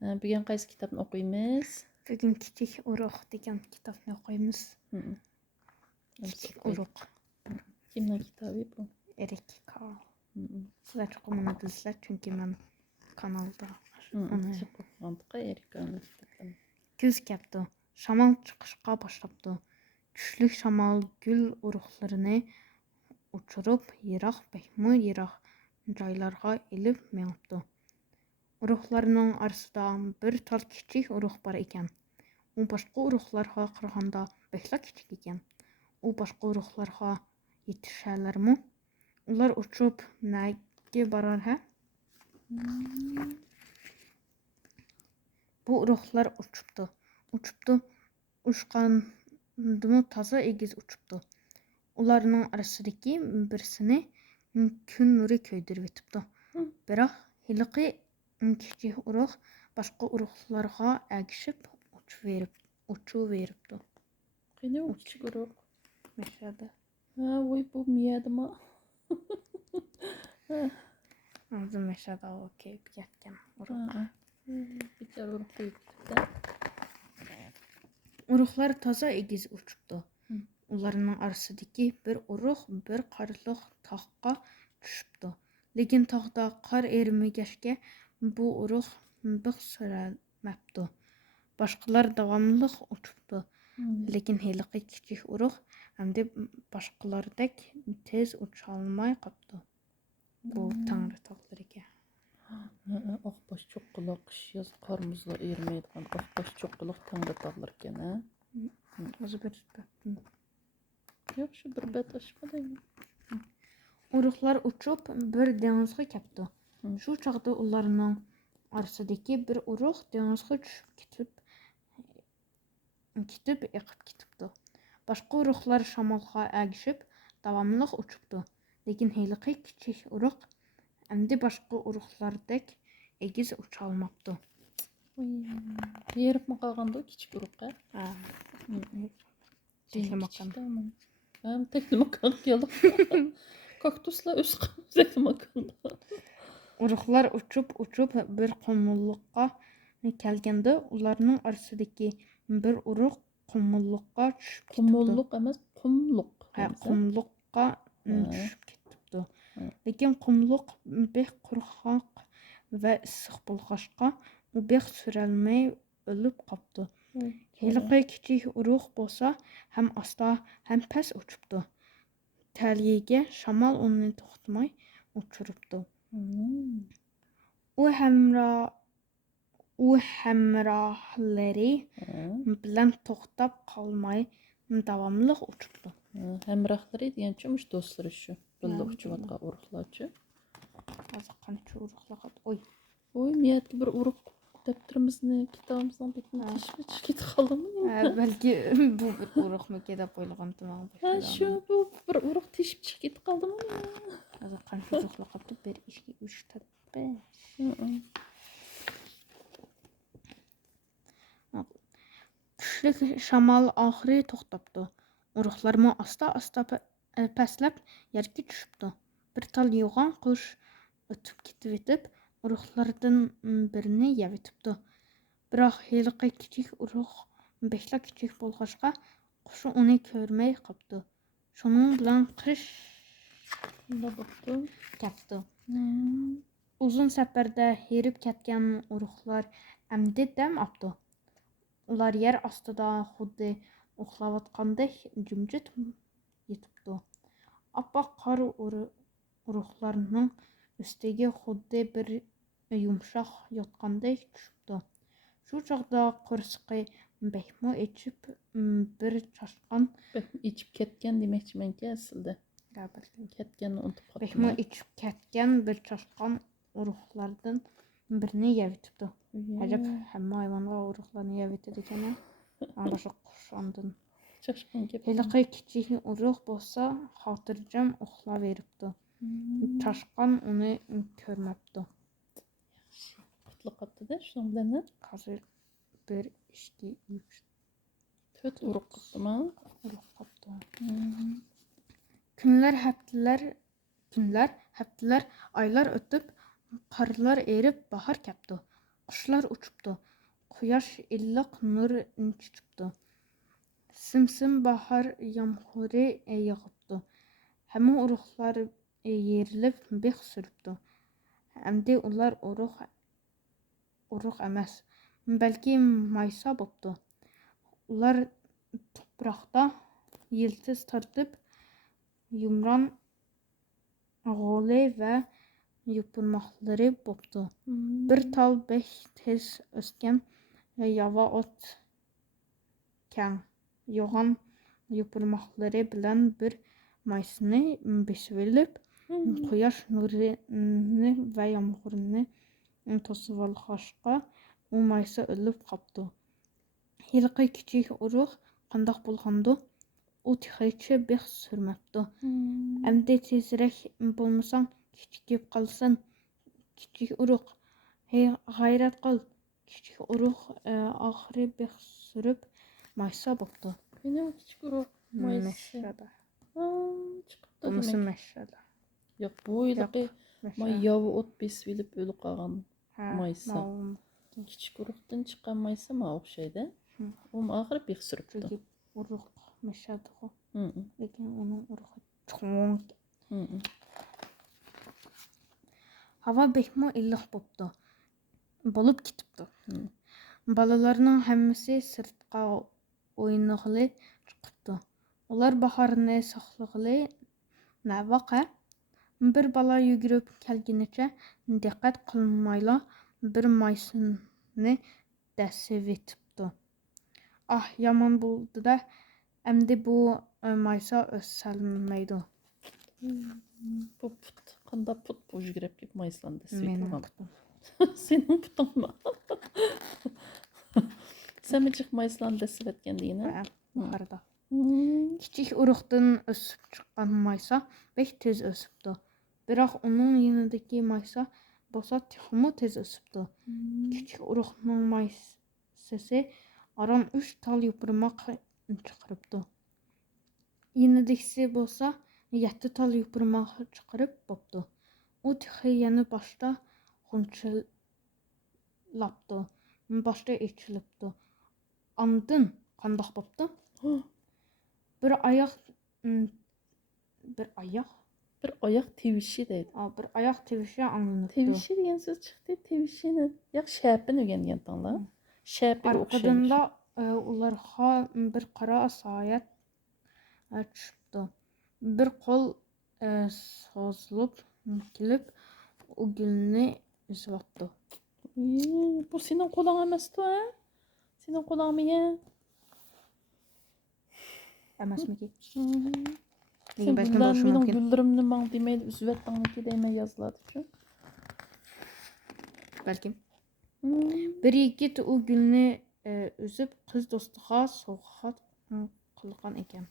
Bugun qaysi kitobni o'qiymiz? Bugun Kichik Urug' degan kitobni o'qiymiz. Kichik Urug'. Kimning kitobi bu? Erik Karl. Sizlar chuqur buni bilsizlar, chunki men kanalda Erik Karlning kitobi. Kuz keldi. Shamol chiqishga boshlabdi. Kuchli shamol gul urug'larini uchirib, yiroq, bekmi yiroq joylarga ilib mengibdi. Urug'larning orasida bir tal kichik urug' bor ekan. U boshqa urug'larga qaraganda bekla kichik ekan. U boshqa urug'larga yetishalarmi? Ular uchib nega borar ha? Bu urug'lar uchibdi. Uchqandimi toza egiz uchibdi. Ularning orasidagi birsini kun nuri ko'ydirib etibdi. Biroq hiliqi kichik urug' boshqa urug'larga agishib uchaveribdi. Qani u kichik urug'? Mashada. Voy bu miyadimi? Hozir mashada okey ketgan urug'. Bitta urug' qo'yibdi. Urug'lar toza egiz uchibdi. Ularning orasidagi bir urug' bir qorliq tog'ga tushibdi. Lekin tog'da qor erimagachga bu urug' biq suralmabdi. Boshqalar davomli uchibdi. Lekin hiliqi kichik urug' hamda boshqalardek tez ucholmay qoldi. Bu Tangri tog'lariga. Oqbosh cho'qqaloq qish yoz qor muzlar erimaydigan oqbosh cho'qqaloq Tangri tog'lar ekan, ha? O'zi bir Yo'q, shu bir bet oshmadimi? urug'lar uchib bir dengizga ketdi. Shu chog'da ularning orasidagi bir urug' dengizga tushib ketib ketibdi. Boshqa urug'lar shamolga agishib davomli uchibdi. Lekin hiliqi kichik urug' endi boshqa urug'lardek egiz ucholmabdi. Yeribmi qolganda kichik urug'qa? Teklimakan. Teklimakan keldi. Kaktuslar teklimakanda. Urug'lar uchib bir qumliqqa kelganda ularning orasidagi bir urug' qumliqqa tushib ketibdi. Qumliq emas, qumliq. Qumliqqa tushib ketibdi. Lekin qumliq bek qurg'oq va issiq bo'lg'achqa u bek suralmay o'lib qoldi. Hiliqi kichik urug' bo'lsa ham asta ham past uchibdi. Taliga shamol uni to'xtamay uchiribdi. U hamrohlari bilan to'xtab qolmay davomli uchibdi. Hamrohlari degancha mush do'stlari shu. Birga uchayotgan urug'larchi. Hozir qancha urug'lar Oy, niyatga bir urug' deb turibmizmi? Kitobimizdan bitib ketib qoldimi? Balki bu bir urug'mi deb o'ylagandim. Shu bu bir urug' teshib chiqib ketib qoldimi? Hozir qancha urug'lar qoldi? 1 2 3 4 5. Kuchli shamol oxiri to'xtabdi. Urug'larmi asta pastlab yerga tushibdi. Bir tal yo'g'on qush o'tib ketib, urug'lardan birini yeb etibdi. Biroq hiliqi kichik urug' bekla kichik bo'lg'achqa qush uni ko'rmay qoldi. Shuning bilan qish ketdi. Uzun safarda herib ketgan urug'lar endi dam oldi. Ular yer ostida xuddi uxlayotgandek jimjit yotibdi. Oppoq qor urug'larning ustiga xuddi bir yumshoq yotgandek tushibdi. Shu chog'da qo'rsqi bekmi ichib bir chashqon ichib ketgan demoqchimanki aslida. Ketganni unutib qoldim. Bekmi ichib ketgan bir chashqon urug'lardan birini yeb etibdi. Ajab, hamma hayvonlar urug'larni yeb etadi ekan. Ana shu qush ondan Chashqonga. hiliqi kichik urug' bo'lsa, xotirjam uxlayveribdi. Chashqon uni ko'rmabdi. Qutlug' qopdi-da, shuning bilan Hozir 1 2 3 4 urug' qopdimi? urug' qopdi. Kunlar, haftalar, oylar o'tib, qorlar erib bahor keldi. Quşlar uçubdu. Quyosh illiq nur chiqibdi. Simsim bahar yomg'iri yog'ibdi. Hamma urug'lar yerilib beh suribdi. Endi ular urug' emas, balki maysa bo'pti. Ular tuproqda yiltiz tortib, yumron g'oli va yupurmoqlari bo'pti. Bir tal beh tez o'sgan yova ot kang, yo'g'on yupurmoqlari bilan bir maysani beshivilib, quyosh nurini va yomg'irni to'sib olg'achqa u maysa o'lib qolibdi. Yilqi kichik urug' qandoq bo'lgandi? U texnicha beh surmabdi. Endi tezroq bo'lmasang kechikib qolsin. Kichik urug', hey g'ayrat qil. Kichik urug' oxiri beh surib maysa bo'pti. Yine o küçük uruk maysa. Mashada. Çıkıptı Bunisi demek. mashada. Yok bu yılki may yağı ot besvilip ölü kalan maysa. Küçük uruktan çıkan maysa ma okşaydı. O ahır beh sürüptü. Çünkü urug' mashada. Hı. Lekin uning urug'i cho'ng. Havo behmo illiq bo'pti. Bo'lib ketibdi. Balalarning hammasi sirtqa o'ynag'ili chiqibdi. Ular bahorni saqlag'ili navaqa. Bir bala yugurib kelgunicha diqqat qilmayla bir maysani dasivitibdi. Ah, yomon bo'ldi-da. Endi bu maysa o'salmaydi. Bu put. Kanda put bu jügrep gibi mayslandı. Mening putum. Senin putun mu? Sen mi çık mayslandı desivitken yine? Baharda. Kichik urug'dan o'sib chiqqan maysa beh tez o'sibdi. Biroq uning yonidagi maysa bo'lsa texmo tez o'sibdi. Kichik urug'ning maysasi aram 3 tal yupurmoq chiqaribdi. Yonidagisi bo'lsa 7 tal yupurmoq chiqarib bo'pti. U texi yana boshda g'unchilabdi. Boshda echilibdi. Andin qandoq bo'pti? Bir oyoq tevişi deydi. Bir oyoq tevişi anlanıbdı. Tevişi degan söz chiqdi. Tevişini. Yo'q, shapini o'rgangan tonglar. Shapiga o'xshaydi. Arqadında ularga bir qora soyat tushibdi. Bir qo'l sozilib kelib u gulni uzyapti. Bu senin qo'ling emas-ku, ha? Senin qo'lingmi ya? Emasmiki? Sen bundan mening gullarimni mang demaydi, uzvatdingki deyman yoziladi-ku. Balkim. Bir yigit u gulni uzib qiz do'stiga sovg'a qilgan ekan.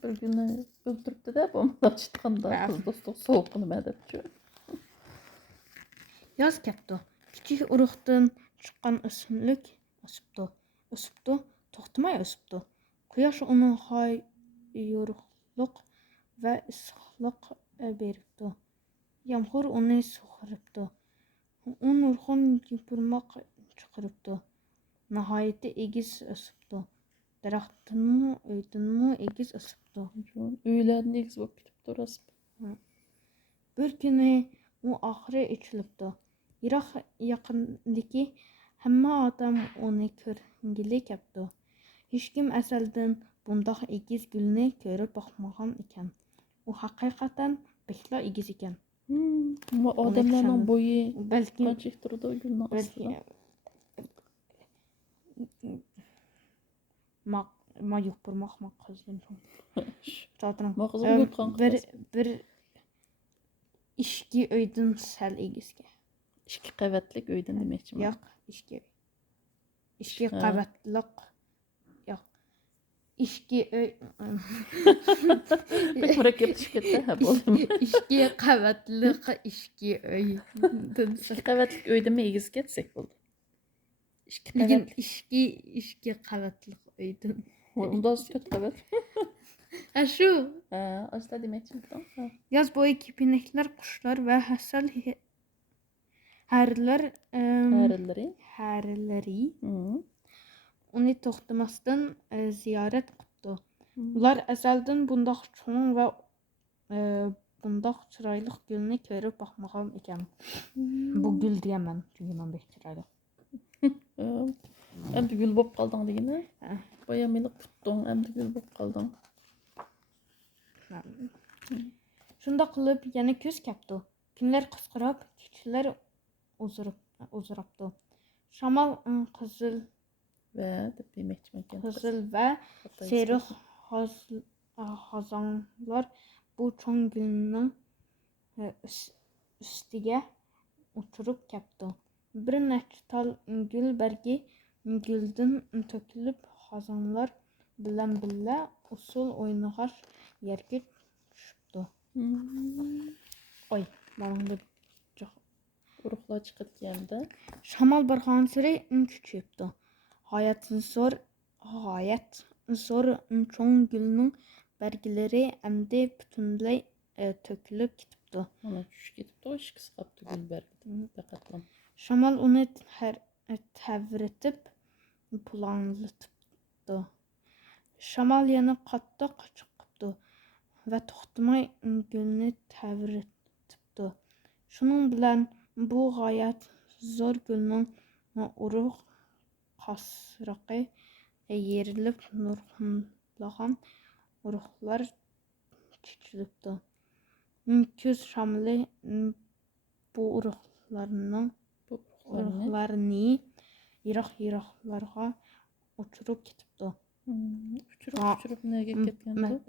Bir kuni o'ltiribdi-da, bo'lmadi chiqqanda qiz do'sti sovuq nima debchi. Yoz ketdi. Kichik urug'dan chiqqan o'simlik o'sibdi, to'xtamay o'sibdi. Quyosh uningga yorug'lik va issiqlik beribdi. Yomg'ir uni sug'uribdi. U nurg'un yupurmoq chiqaribdi. Nihoyatda egiz o'sibdi. Daraxtdanmi, uydanmi egiz o'sibdi. Uylarni egiz bo'lib ketibdi rost. Bir kuni u oxiri echilibdi. Yiroq yaqindagi hamma odam uni ko'rgili kelibdi. Hech kim asaldan bundoq egiz gulni ko'rib boqmagan ekan. U haqiqatan bekla egiz ekan. Odamlarning bo'yi balki qancha turdi gulni ostida. Ma yupurmoq qilgan. Bir ishki uydan sal egizga. 2 qavatlik uydan demoqchiman. Yo'q, ishki qavatliq. Yo'q. Ishki uy. Pek murakkab tushib ketdi, ha bo'ldimi? Ishki qavatliq ishki uy. 2 qavatlik uydami egizga desak bo'ldi. Lekin ishki qavatliq uydan. Unda 4 qavat. Ha shu. Ha, asla demoqchiman. Yoz bo'yi kepinaklar, qushlar va Hərilər Hərləri. Onu toxtamasdan ziyarət qıpdı. Ular əzəldən bundaq çoğun və bundaq çiraylıq gülünü görüb baxmağam ikən. Bu gül deyəmən, çünki mən bək çiraylıq. Əmdi gül bob qaldın degene. Baya meni qutdun, əmdi gül bob qaldın. Şunda qılıb yana köz kəpdi. Günlər qısqırab, keçilər uzurabdı. Şamal qızıl və seyrək xazanlar bu çoğ gülünün üstüge uçurup kəpdi. Bir neçə tal gül bərgi güldən tökülüb xazanlar bilən usul oynağar yerge düşübdü. Oy, mənimdə Uruqlar çıxıb gəldi. Şamal barğan sürü küçübdü. Hayat zor çoğ gülünün bərgiləri əmdi bütünlüy tökülüb gitibdi. Ona küş getibdi, o işkisi qapdı gül bərgidi. Şamal onu təvritib bulanlıtıbdı. Şamal yana qatdıq çıxıbdı və toxtamay gülünü təvritibdi. Şunun bilən bu gayet zor gülünün uruq qasraqı yerilib nurxunlağan uruqlar çiçilibdi. Köz şamlı bu uruqlarını yıraq-yıraqlarga uçurup gitibdi. Uçurup nəyə getgəndi?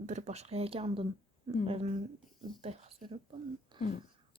Bir başqa yerə andın. Bək xəsərib.